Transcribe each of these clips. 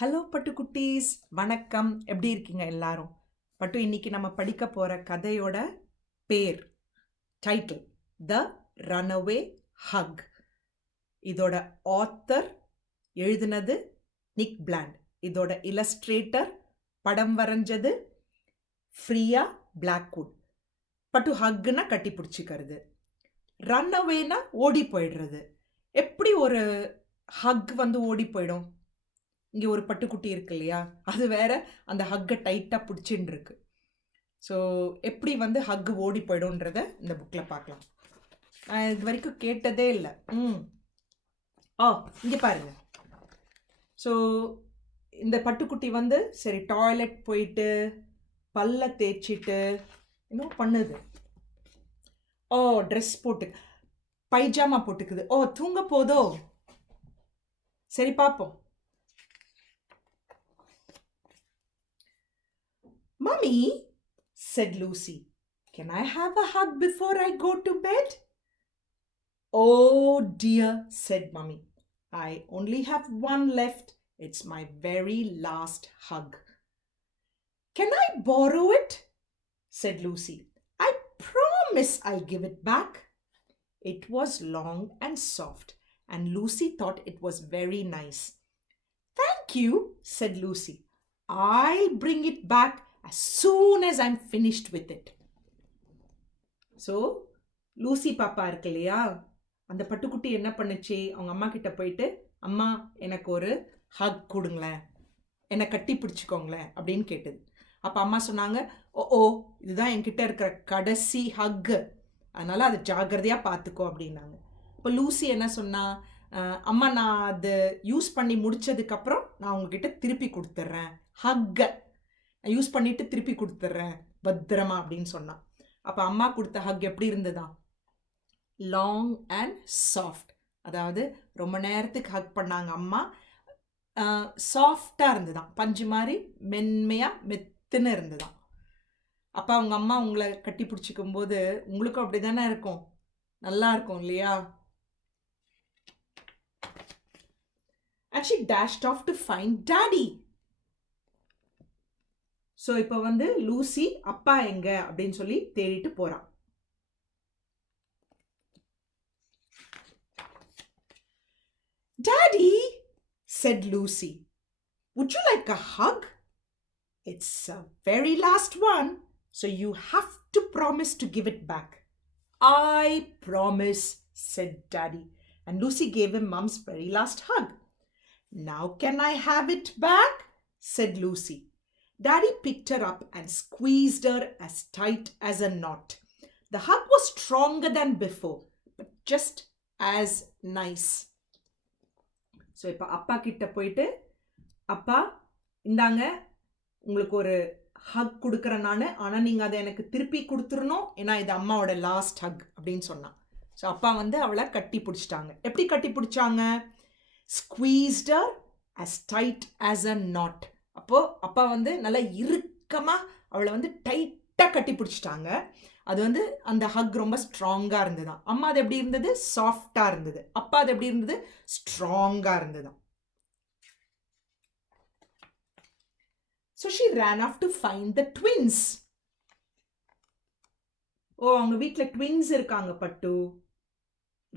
Hello பட்டுக்குட்டீஸ், வணக்கம். எப்படி இருக்கீங்க எல்லாரும்? பட்டு இன்னைக்கு நம்ம படிக்க போற கதையோட பேர், டைட்டில் த ரன்அவே ஹக். இதோட ஆத்தர் எழுதினது நிக் பிளாண்ட். இதோட இல்லஸ்ட்ரேட்டர் படம் வரைஞ்சது ஃப்ரீயா பிளாக்வுட். பட்டு ஹக்குன்னா கட்டி பிடிச்சிக்கிறது, ரன்அவேனா ஓடி போயிடுறது. எப்படி ஒரு ஹக் ஓடி போயிடும்? இங்கே ஒரு பட்டுக்குட்டி இருக்கு இல்லையா, அது வேற அந்த ஹக்கை டைட்டாக பிடிச்சின்னு இருக்கு. ஸோ எப்படி ஹக்கு ஓடி போயிடும்ன்றத இந்த புக்கில் பார்க்கலாம். நான் இது வரைக்கும் கேட்டதே இல்லை. இங்கே பாருங்க. ஸோ இந்த பட்டுக்குட்டி சரி டாய்லெட் போயிட்டு பல்ல தேய்ச்சிட்டு இன்னும் பண்ணுது. ட்ரெஸ் போட்டு பைஜாமா போட்டுக்குது. தூங்க போதோ? சரி பார்ப்போம். Mummy, said Lucy, can I have a hug before I go to bed? Oh dear, said Mummy. I only have one left. It's my very last hug. Can I borrow it? Said Lucy. I promise I'll give it back. It was long and soft, and Lucy thought it was very nice. Thank you, said Lucy. I'll bring it back as soon as I'm finished with it. So, Lucy பாப்பா இருக்கு இல்லையா, அந்த பட்டுக்குட்டி என்ன பண்ணுச்சு? அவங்க அம்மா கிட்ட போயிட்டு, அம்மா எனக்கு ஒரு ஹக் கொடுங்களேன், என்னை கட்டி பிடிச்சிக்கோங்களேன் அப்படின்னு கேட்டது. அப்போ அம்மா சொன்னாங்க, இதுதான் என்கிட்ட இருக்கிற கடைசி ஹக்கு, அதனால அதை ஜாகிரதையாக பார்த்துக்கோ அப்படின்னாங்க. இப்போ லூசி என்ன சொன்னா, அம்மா நான் அது யூஸ் பண்ணி முடிச்சதுக்கப்புறம் நான் உங்ககிட்ட திருப்பி கொடுத்துட்றேன், ஹக்கை யூஸ் பண்ணிட்டு திருப்பி கொடுத்துட்றேன் பத்திரமா அப்படின்னு சொன்னான். அப்போ அம்மா கொடுத்த ஹக் எப்படி இருந்ததா? Long and soft. அதாவது ரொம்ப நேரத்துக்கு ஹக் பண்ணாங்க அம்மா. சாஃப்டாக இருந்ததான், பஞ்சு மாதிரி மென்மையாக மெத்துன்னு இருந்ததான். அப்போ அவங்க அம்மா உங்களை கட்டி பிடிச்சிக்கும் போது உங்களுக்கும் அப்படி தானே இருக்கும், நல்லா இருக்கும் இல்லையா? And she dashed off to find Daddy. So இப்போ லூசி அப்பா எங்க அப்படின்னு சொல்லி தேடிட்டு போறான். Daddy, said Lucy, would you like a hug? It's a very last one, so you have to promise to give it back. I promise, said Daddy, and Lucy gave him Mom's very last hug. Now can I have it back? Said Lucy. Daddy picked her up and squeezed her as tight as a knot. The hug was stronger than before, but just as nice. So, இப்போ அப்பா கிட்ட போயிட்டு, அப்பா இந்தாங்க உங்களுக்கு ஒரு ஹக் கொடுக்குறேன் நான், ஆனால் நீங்கள் அதை எனக்கு திருப்பி கொடுத்துடணும், ஏன்னா இது அம்மாவோட லாஸ்ட் ஹக் அப்படின்னு சொன்னான். ஸோ அப்பா அவளை கட்டி பிடிச்சிட்டாங்க. எப்படி கட்டி பிடிச்சாங்க? Squeezed her as tight as a knot. அப்போ அப்பா நல்லா இறுக்கமாக அவளை டைட்டாக கட்டி பிடிச்சிட்டாங்க. அது அந்த ஹக் ரொம்ப ஸ்ட்ராங்காக இருந்ததுதான். அம்மா அது எப்படி இருந்தது? சாஃப்டாக இருந்தது. அப்பா அது எப்படி இருந்தது? ஸ்ட்ராங்காக இருந்ததுதான். So she ran off to find the twins. அவங்க வீட்டில் ட்வின்ஸ் இருக்காங்க பட்டு,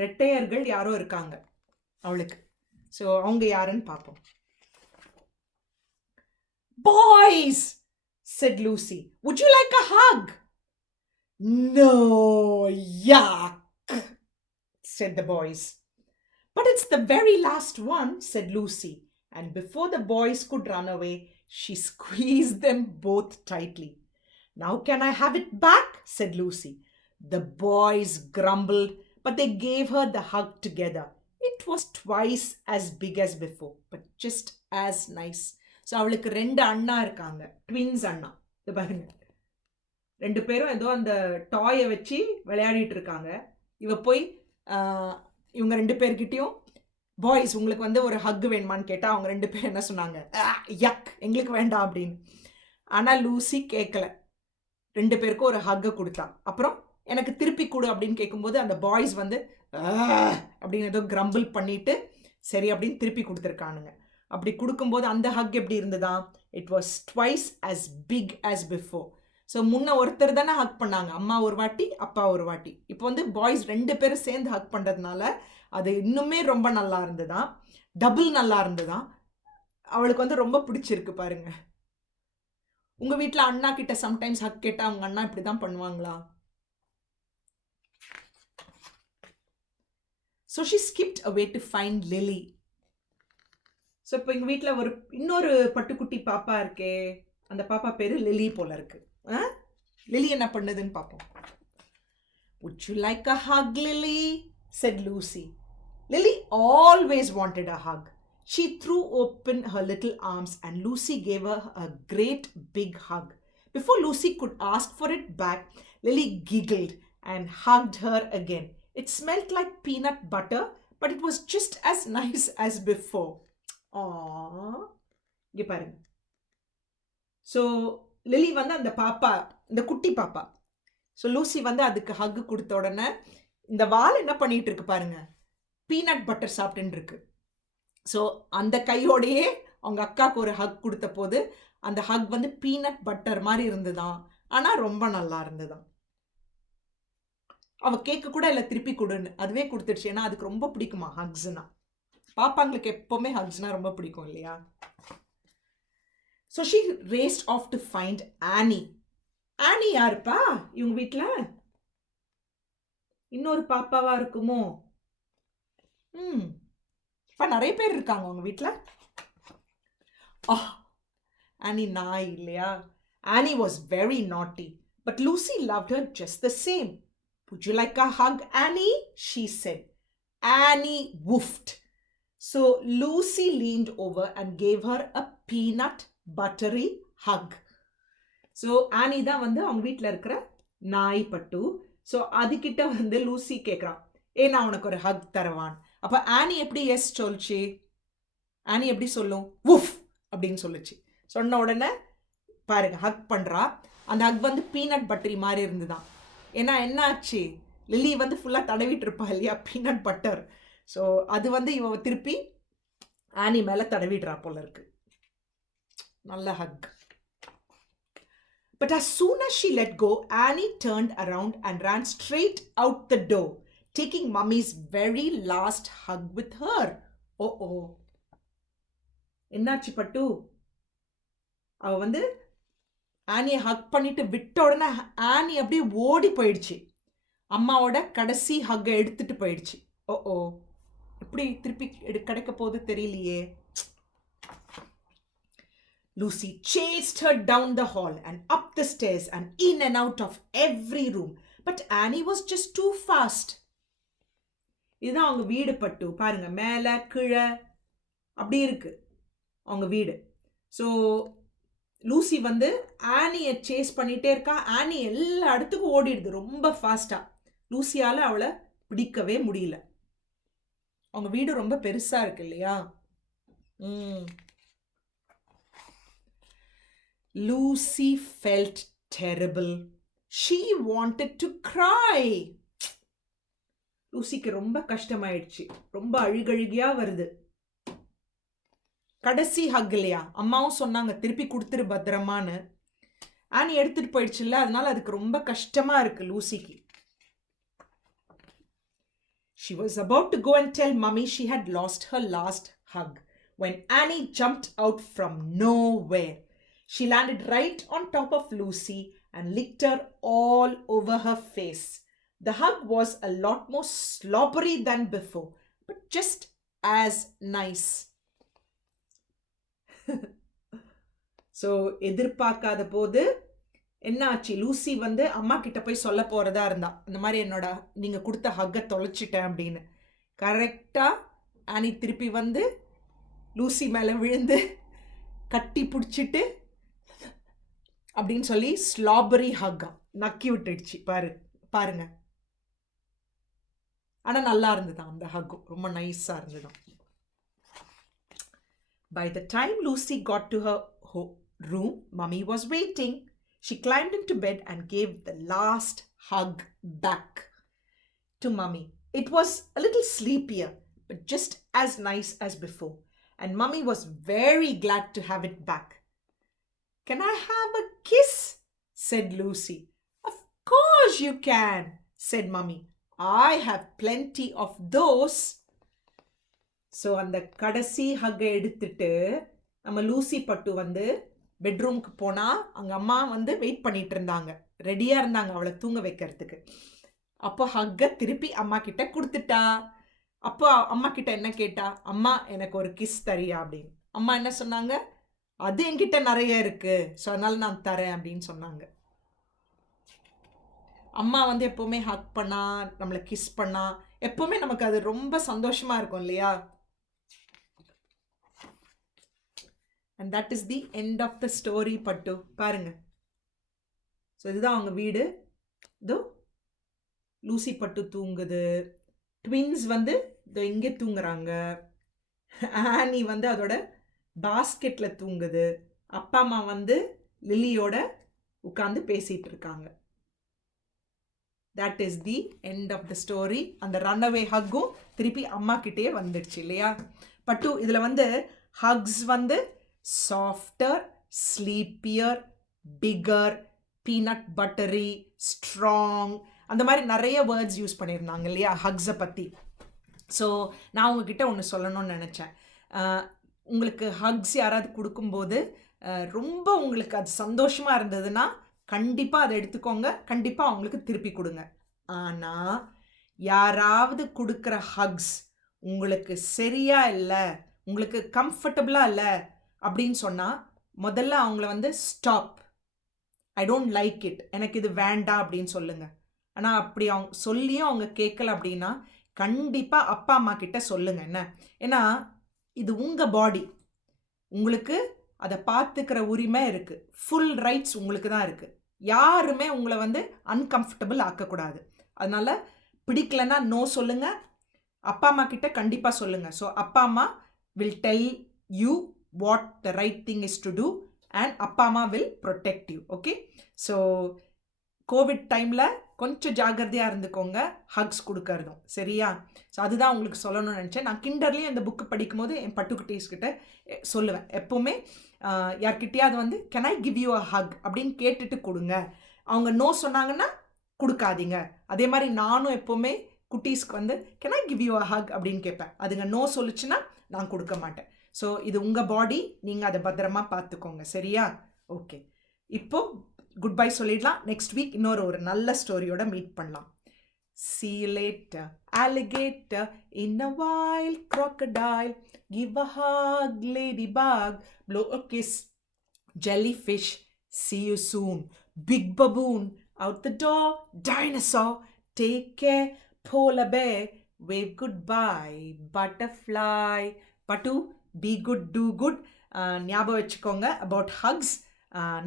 ரெட்டையர்கள் யாரோ இருக்காங்க அவளுக்கு. ஸோ அவங்க யாருன்னு பார்ப்போம். Boys, said Lucy, would you like a hug? No, yuck, said the boys. But it's the very last one, said Lucy, and before the boys could run away, she squeezed them both tightly. Now can I have it back? Said Lucy. The boys grumbled, but they gave her the hug together. It was twice as big as before, but just as nice. So அவளுக்கு 2 அண்ணா இருக்காங்க, twins அண்ணா. இது பாருங்க, 2 பேரும் ஏதோ அந்த டாயை வச்சு விளையாடிட்டு இருக்காங்க. இவ போய் இவங்க 2 பேர்கிட்டையும், பாய்ஸ் உங்களுக்கு ஒரு ஹக் வேணுமான்னு கேட்டால் அவங்க 2 பேர் என்ன சொன்னாங்க? யக், எங்களுக்கு வேண்டாம் அப்படின்னு. ஆனால் லூசி கேட்கல, 2 பேருக்கும் ஒரு ஹக்கை கொடுத்தா. அப்புறம் எனக்கு திருப்பி கொடு அப்படின்னு கேட்கும்போது அந்த பாய்ஸ் அப்படின்னு ஏதோ கிரம்பிள் பண்ணிட்டு சரி அப்படின்னு திருப்பி கொடுத்துருக்கானுங்க. அப்படி கொடுக்கும்போது அந்த ஹக் எப்படி இருந்ததா? It was twice as big as before. So முன்ன ஒருத்தர் தானே ஹக் பண்ணாங்க, அம்மா ஒரு வாட்டி அப்பா ஒரு வாட்டி. இப்போ வந்து பாய்ஸ் 2 பேரும் சேர்ந்து ஹக் பண்ணுறதுனால அது இன்னுமே ரொம்ப நல்லா இருந்ததா, டபுள் நல்லா இருந்ததா. அவளுக்கு வந்து ரொம்ப பிடிச்சிருக்கு பாருங்க. உங்க வீட்டில் அண்ணா கிட்ட சம்டைம்ஸ் ஹக் கேட்டால் அவங்க அண்ணா இப்படி தான் பண்ணுவாங்களா? So she skipped away to find Lily. So இப்போ எங்கள் வீட்டில் இன்னொரு பட்டுக்குட்டி பாப்பா இருக்கே, அந்த பாப்பா பேர் லிலி போல இருக்கு. லிலி என்ன பண்ணுதுன்னு பார்ப்போம். Would you like a hug, Lily? said Lucy. Lily always wanted a hug. She threw open her little arms and Lucy gave her a great big hug. Before Lucy could ask for it back, Lily giggled and hugged her again. It smelled like peanut butter, but it was just as nice as before. Aww. இங்கே பாருங்க. So Lily வந்து அந்த பாப்பா, இந்த குட்டி பாப்பா. So Lucy வந்து அதுக்கு ஹக் கொடுத்த உடனே இந்த வால் என்ன பண்ணிட்டு இருக்கு பாருங்க, பீனட் பட்டர் சாப்பிட்டுன்னு இருக்கு. ஸோ அந்த கையோடையே அவங்க அக்காவுக்கு ஒரு ஹக் கொடுத்த போது அந்த ஹக் வந்து பீனட் பட்டர் மாதிரி இருந்துதான், ஆனால் ரொம்ப நல்லா இருந்துதான். அவள் கேட்க கூட இல்லை திருப்பி கொடுன்னு, அதுவே கொடுத்துடுச்சு. ஏன்னா அதுக்கு ரொம்ப பிடிக்குமா ஹக்ஸ்னா. பாப்பாங்களுக்கு எப்போவுமே ஹக்ஸ்னா ரொம்ப பிடிக்கும் இல்லையா? So she rushed off to find Annie. Annie யாருப்பா இவங்க வீட்டில்? இன்னொரு பாப்பாவா இருக்குமோ? இப்போ நிறைய பேர் இருக்காங்க உங்க வீட்டில். ஆனி நாய் இல்லையா? Annie was very naughty, but Lucy loved her just the same. Would you like a hug, Annie? she said. Annie woofed. So Lucy leaned over and gave her a peanut buttery hug. So Annie தான் வந்து அவங்க வீட்டில் இருக்கிற நாய் பட்டு. So அதுக்கிட்ட வந்து Lucy கேட்குறான், நான் உனக்கு ஒரு ஹக் தருவான். அப்போ ஆனி எப்படி எஸ் சொல்லிச்சு? ஆனி எப்படி சொல்லும்? உஃப் அப்படின்னு சொல்லிச்சு. சொன்ன உடனே பாருங்க ஹக் பண்ணுறா. அந்த ஹக் வந்து பீனட் பட்டரி மாதிரி இருந்துதான். ஏன்னா என்ன ஆச்சு, லிலி வந்து ஃபுல்லாக தடவிட்டு இருப்பா இல்லையா பீனட் பட்டர். ஸோ அது வந்து இவ திருப்பி ஆனி மேலே தடவிடுறா போல இருக்கு. நல்ல Haq. But as soon as she let go, Annie turned around and ran straight out the door, taking Mummy's very last hug with her. Oh. என்னாச்சு பட்டு? அவ வந்து ஆனியை ஹக் பண்ணிட்டு விட்ட உடனே ஆனி அப்படியே ஓடி போயிடுச்சு. அம்மாவோட கடைசி ஹக்கை எடுத்துட்டு போயிடுச்சு. ஓ எப்படி திருப்பி கிடைக்க போது தெரியலையே. Lucy chased her down the hall and up the stairs and in and out of every room. But Annie was just too fast. இதுதான் அவங்க வீடு பட்டு. பாருங்க மேலே கீழே அப்படி இருக்கு அவங்க வீடு. ஸோ லூசி வந்து ஆனியை சேஸ் பண்ணிகிட்டே இருக்கா. ஆனி எல்லா இடத்துக்கும் ஓடிடுது ரொம்ப ஃபாஸ்ட்டாக. லூசியால் அவளை பிடிக்கவே முடியல. அவங்க வீடு ரொம்ப பெருசாக இருக்கு இல்லையா? Lucy felt terrible. She wanted to cry. லூசிக்கு ரொம்ப கஷ்டமாயிடுச்சு. ரொம்ப அழுகழுகியா வருது. கடைசி ஹக் இல்லையா? அம்மாவும் சொன்னாங்க திருப்பி கொடுத்துரு பத்திரமான்னு. ஆனி எடுத்துட்டு போயிடுச்சு இல்லை, அதனால அதுக்கு ரொம்ப கஷ்டமா இருக்கு லூசிக்கு. She was about to go and tell Mummy she had lost her last hug when Annie jumped out from nowhere. She landed right on top of Lucy and licked her all over her face. The hug was a lot more slobbery than before, but just as nice. So எதிர்பார்க்காத போது என்ன ஆச்சு, Lucy வந்து அம்மா கிட்ட போய் சொல்ல போகிறதா இருந்தா, இந்த மாதிரி நீங்கள் கொடுத்த ஹக்கை தொலைச்சிட்டேன் அப்படின்னு. கரெக்டாக ஆனி திருப்பி வந்து லூசி மேலே விழுந்து கட்டி பிடிச்சிட்டு அப்படின்னு சொல்லி ஸ்லாபரி ஹக்கா நக்கி விட்டுடுச்சு. பாருங்க. ஆனால் நல்லா இருந்துதான் அந்த ஹக்கும், ரொம்ப நைஸாக இருந்துதான். By the time Lucy got to her room, Mummy was waiting. She climbed into bed and gave the last hug back to Mummy. It was a little sleepier, but just as nice as before. and Mummy was very glad to have it back. "Can I have a kiss?" said Lucy. "Of course you can," said Mummy. "I have plenty of those." So அந்த கடைசி ஹக்கை எடுத்துட்டு நம்ம Lucy பட்டு வந்து பெட்ரூமுக்கு போனால் அங்கே அம்மா வந்து வெயிட் பண்ணிட்டு இருந்தாங்க, ரெடியாக இருந்தாங்க அவளை தூங்க வைக்கிறதுக்கு. அப்போ ஹக்கை திருப்பி அம்மா கிட்ட கொடுத்துட்டா. அப்போ அம்மா கிட்ட என்ன கேட்டா, "அம்மா எனக்கு ஒரு கிஸ் தரியா?" அப்படின்னு. அம்மா என்ன சொன்னாங்க, "அது என்கிட்ட நிறைய இருக்கு, ஸோ அதனால நான் தரேன்" அப்படின்னு சொன்னாங்க. அம்மா வந்து எப்போவுமே ஹக் பண்ணா, நம்மளை கிஸ் பண்ணா, எப்போவுமே நமக்கு அது ரொம்ப சந்தோஷமா இருக்கும் இல்லையா? And that is the end of the story, பட்டு. பாருங்க. ஸோ இதுதான் அவங்க வீடு. இதோ லூசி பட்டு தூங்குது. ட்வின்ஸ் வந்து இதோ இங்கே தூங்குறாங்க. ஆனி வந்து அதோட பாஸ்கெட்டில் தூங்குது. அப்பா அம்மா வந்து லில்லியோட உட்காந்து பேசிகிட்டு இருக்காங்க. That is the end of the story. அந்த ரன்அவே ஹக்கும் திருப்பி அம்மா கிட்டேயே வந்துடுச்சு இல்லையா? பட்டு இதில் வந்து ஹக்ஸ் வந்து சாஃப்டர், ஸ்லீப்பியர், பிகர், பீனட் பட்டரி, ஸ்ட்ராங், அந்த மாதிரி நிறைய வேர்ட்ஸ் யூஸ் பண்ணியிருந்தாங்க இல்லையா ஹக்ஸை பற்றி. ஸோ நான் உங்ககிட்ட ஒன்று சொல்லணும்னு நினச்சேன். உங்களுக்கு ஹக்ஸ் யாராவது கொடுக்கும்போது ரொம்ப உங்களுக்கு அது சந்தோஷமாக இருந்ததுன்னா கண்டிப்பாக அதை எடுத்துக்கோங்க, கண்டிப்பாக அவங்களுக்கு திருப்பி கொடுங்க. ஆனால் யாராவது கொடுக்குற ஹக்ஸ் உங்களுக்கு சரியா இல்லை, உங்களுக்கு கம்ஃபர்டபுளாக இல்லை அப்படின்னு சொன்னால் முதல்ல அவங்கள வந்து stop, I don't like it, எனக்கு இது வேண்டாம் அப்படின்னு சொல்லுங்கள். ஆனால் அப்படி அவங்க சொல்லியும் அவங்க கேட்கல அப்படின்னா கண்டிப்பாக அப்பா அம்மா கிட்ட சொல்லுங்கள். என்ன, ஏன்னா இது உங்கள் பாடி, உங்களுக்கு அதை பார்த்துக்கிற உரிமை இருக்குது, ஃபுல் ரைட்ஸ் உங்களுக்கு தான் இருக்குது. யாருமே உங்களை வந்து அன்கம்ஃபர்டபுள் ஆக்கக்கூடாது. அதனால் பிடிக்கலன்னா நோ சொல்லுங்கள், அப்பா அம்மா கிட்ட கண்டிப்பாக சொல்லுங்கள். ஸோ அப்பா அம்மா will tell you what the right thing is to do and அப்பா அம்மா will protect you. Okay, so Covid டைமில் கொஞ்சம் ஜாகிரதையாக இருந்துக்கோங்க ஹக்ஸ் கொடுக்கறதும், சரியா? ஸோ அதுதான் உங்களுக்கு சொல்லணும்னு நினச்சேன். நான் கிண்டர்லேயும் இந்த புக்கு படிக்கும்போது என் பட்டுக்குட்டீஸ்கிட்ட சொல்லுவேன், எப்போவுமே யார்கிட்டையாவது வந்து can I give you a hug அப்படின்னு கேட்டுட்டு கொடுங்க. அவங்க நோ சொன்னாங்கன்னா கொடுக்காதீங்க. அதே மாதிரி நானும் எப்போவுமே குட்டீஸ்க்கு வந்து can I give you a hug அப்படின்னு கேட்பேன். அதுங்க நோ சொல்லிச்சுன்னா நான் கொடுக்க மாட்டேன். ஸோ இது உங்கள் பாடி, நீங்கள் அதை பத்திரமா பார்த்துக்கோங்க, சரியா? ஓகே, இப்போ குட் பை சொல்லிடலாம். நெக்ஸ்ட் வீக் இன்னொரு ஒரு நல்ல ஸ்டோரியோட மீட் பண்ணலாம். See you later, alligator in a wild crocodile, give a hug ladybug, blow a kiss jellyfish, see you soon, big baboon out the door, dinosaur, take care, polar bear, wave goodbye, butterfly. Patu, be good, do good. ஞாபகம் வச்சுக்கோங்க about hugs.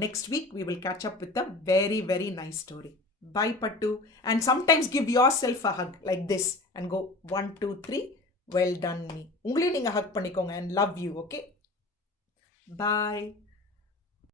Next week we will catch up with a very very nice story. Bye Pattu, and sometimes give yourself a hug like this and go 1 2 3 well done me. உங்களையும் நீங்க hug பண்ணிக்கோங்க and love you. Okay, bye.